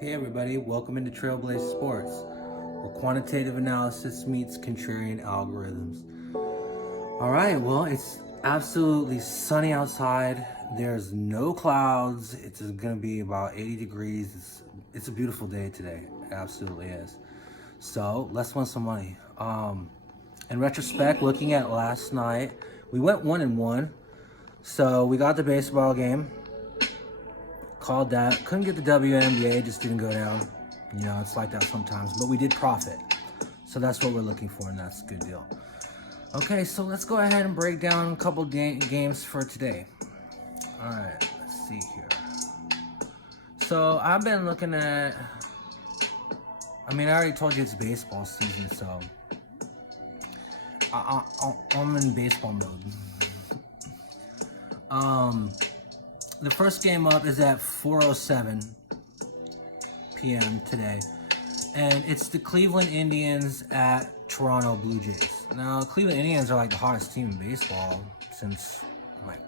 Hey everybody, welcome into Trailblaze Sports, where quantitative analysis meets contrarian algorithms. Alright, well, it's absolutely sunny outside. There's no clouds. It's going to be about 80 degrees. It's a beautiful day today. It absolutely is. So, let's win some money. In retrospect, looking at last night, we went 1-1. So, we got the baseball game. Called that. Couldn't get the WNBA, just didn't go down. You know, it's like that sometimes. But we did profit. So that's what we're looking for, and that's a good deal. Okay, so let's go ahead and break down a couple games for today. Alright, let's see here. So I've been looking at... I already told you it's baseball season, so... I'm in baseball mode. The first game up is at 4:07 p.m. today, and it's the Cleveland Indians at Toronto Blue Jays. Now, Cleveland Indians are like the hottest team in baseball since like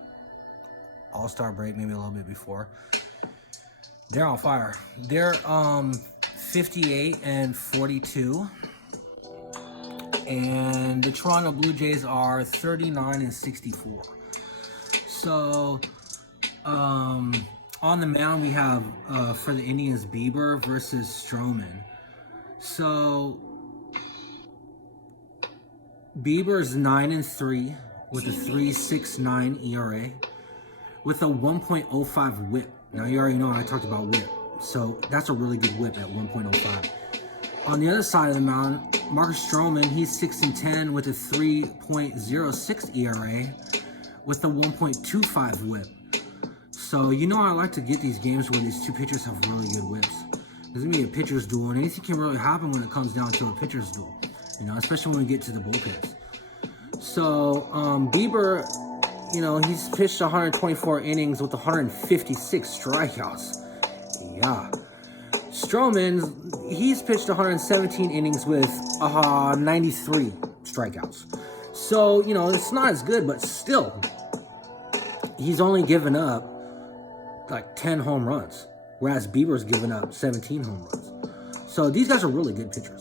All-Star break, maybe a little bit before. They're on fire. They're 58-42, and the Toronto Blue Jays are 39-64. So. On the mound we have for the Indians Bieber versus Stroman. So Bieber's 9-3 with a 3.69 ERA with a 1.05 WHIP. Now you already know I talked about WHIP, so that's a really good WHIP at 1.05. On the other side of the mound, Marcus Stroman, he's 6-10 with a 3.06 ERA with a 1.25 WHIP. So, you know, I like to get these games where these two pitchers have really good whips. There's going to be a pitcher's duel, and anything can really happen when it comes down to a pitcher's duel, you know, especially when we get to the bullpens. So, Bieber, you know, he's pitched 124 innings with 156 strikeouts. Yeah. Stroman, he's pitched 117 innings with 93 strikeouts. So, you know, it's not as good, but still, he's only given up like 10 home runs, whereas Bieber's given up 17 home runs. So these guys are really good pitchers.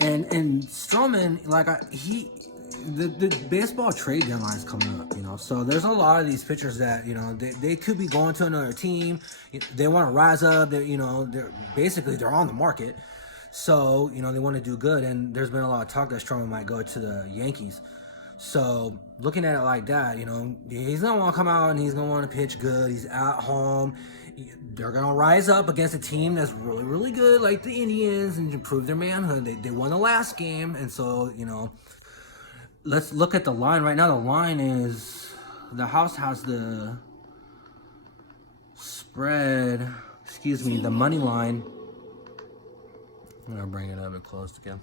And Stroman, like the baseball trade deadline is coming up, you know. So there's a lot of these pitchers that, you know, they could be going to another team. They want to rise up. You know, they're on the market. So, you know, they want to do good. And there's been a lot of talk that Stroman might go to the Yankees. So, looking at it like that, you know, he's going to want to come out and he's going to want to pitch good. He's at home. They're going to rise up against a team that's really, really good, like the Indians, and prove their manhood. They won the last game, and so, you know, let's look at the line. Right now, the line is, the house has the spread, the money line. I'm going to bring it up and close again.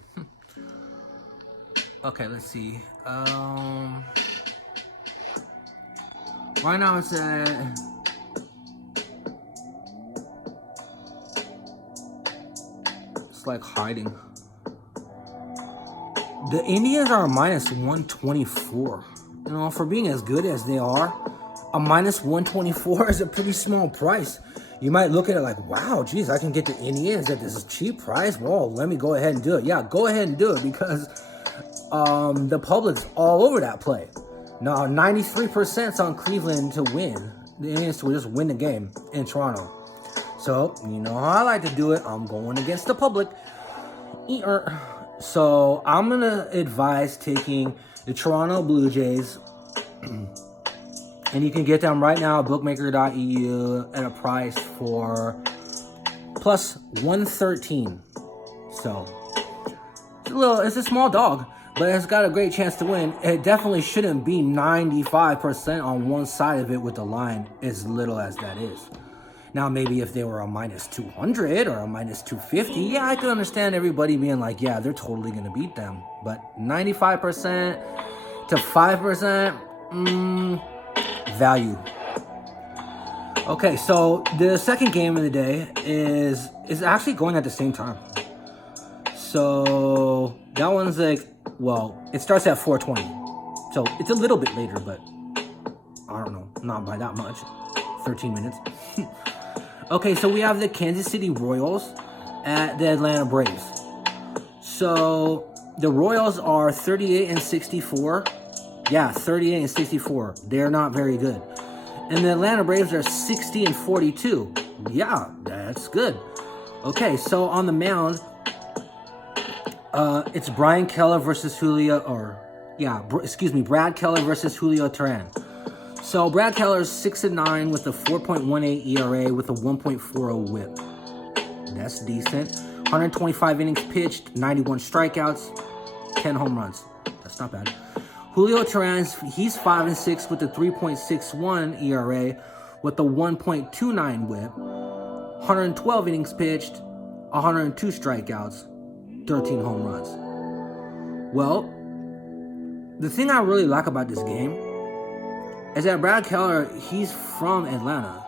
Okay, let's see. Right now it's at... It's like hiding. The Indians are a minus 124. You know, for being as good as they are, a minus 124 is a pretty small price. You might look at it like, wow, geez, I can get the Indians at this cheap price. Well, let me go ahead and do it. Yeah, go ahead and do it because... the public's all over that play. Now, 93% on Cleveland to win. The Indians to just win the game in Toronto. So, you know how I like to do it. I'm going against the public. So, I'm going to advise taking the Toronto Blue Jays. And you can get them right now at bookmaker.eu at a price for plus 113. So, it's a small dog, but it's got a great chance to win. It definitely shouldn't be 95% on one side of it with the line, as little as that is. Now, maybe if they were a minus 200 or a minus 250, yeah, I could understand everybody being like, yeah, they're totally going to beat them. But 95% to 5%, value. Okay, so the second game of the day is actually going at the same time. So that one's like, well, it starts at 4:20. So it's a little bit later, but I don't know, not by that much. 13 minutes. Okay, so we have the Kansas City Royals at the Atlanta Braves. So the Royals are 38-64. Yeah, 38-64. They're not very good. And the Atlanta Braves are 60-42. Yeah, that's good. Okay, so on the mound, it's Brad Keller versus Julio Teheran. So Brad Keller is 6-9 with a 4.18 ERA with a 1.40 WHIP. That's decent. 125 innings pitched, 91 strikeouts, 10 home runs. That's not bad. Julio Teheran, he's 5-6 with a 3.61 ERA with a 1.29 WHIP. 112 innings pitched, 102 strikeouts, 13 home runs. Well, the thing I really like about this game is that Brad Keller, he's from Atlanta,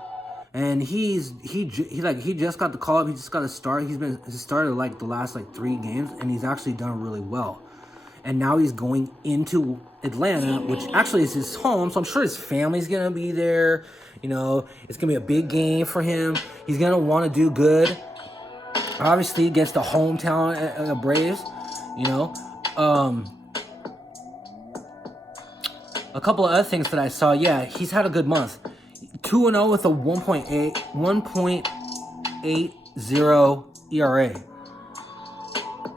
and he just got the call up. He just got a start. He started like the last 3 games, and he's actually done really well. And now he's going into Atlanta, which actually is his home. So I'm sure his family's gonna be there. You know, it's gonna be a big game for him. He's gonna want to do good. Obviously, against the hometown Braves. You know, a couple of other things that I saw. Yeah, he's had a good month. 2-0 with a 1.80 ERA.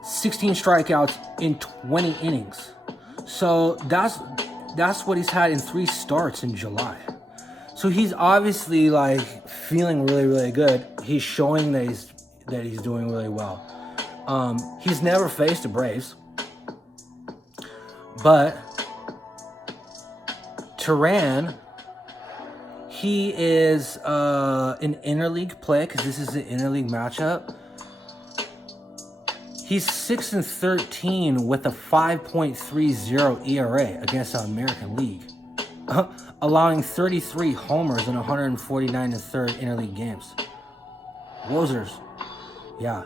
16 strikeouts in 20 innings. So that's what he's had in 3 starts in July. So he's obviously feeling really, really good. He's showing that he's doing really well. He's never faced the Braves, but Teheran, he is an interleague play because this is an interleague matchup. He's 6-13 with a 5.30 ERA against the American League, allowing 33 homers in 149 1/3 interleague games. Wozers. Yeah.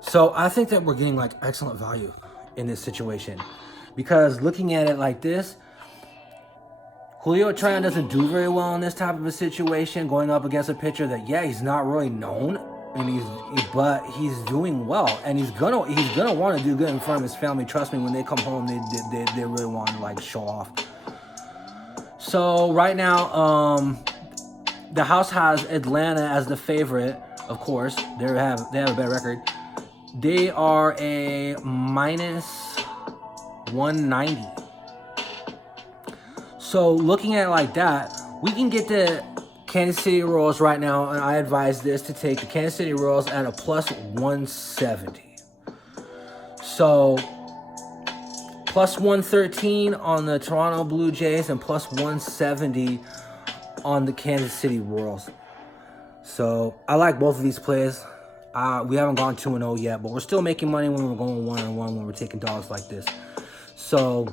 So I think that we're getting excellent value in this situation, because looking at it like this, Julio Teheran doesn't do very well in this type of a situation, going up against a pitcher that he's not really known. But he's doing well, and he's gonna want to do good in front of his family. Trust me, when they come home, they really want to show off. So right now, the house has Atlanta as the favorite. Of course, they have a better record. They are a -190. So looking at it like that, we can get the Kansas City Royals right now, and I advise this to take the Kansas City Royals at a +170. So +113 on the Toronto Blue Jays and +170 on the Kansas City Royals. So I like both of these plays. We haven't gone 2-0 yet, but we're still making money when we're going 1-1 when we're taking dogs like this. So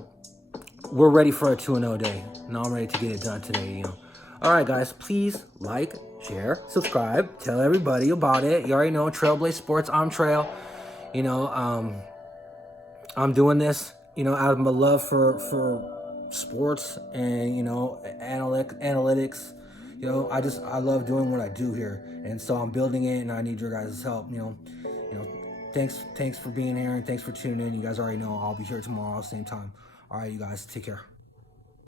we're ready for a 2-0 day. Now I'm ready to get it done today, All right, guys, please like, share, subscribe, tell everybody about it. You already know, Trailblaze Sports, I'm Trail. I'm doing this, out of my love for sports and, analytics. I love doing what I do here. And so I'm building it, and I need your guys' help, Thanks for being here, and thanks for tuning in. You guys already know I'll be here tomorrow at the same time. All right, you guys, take care.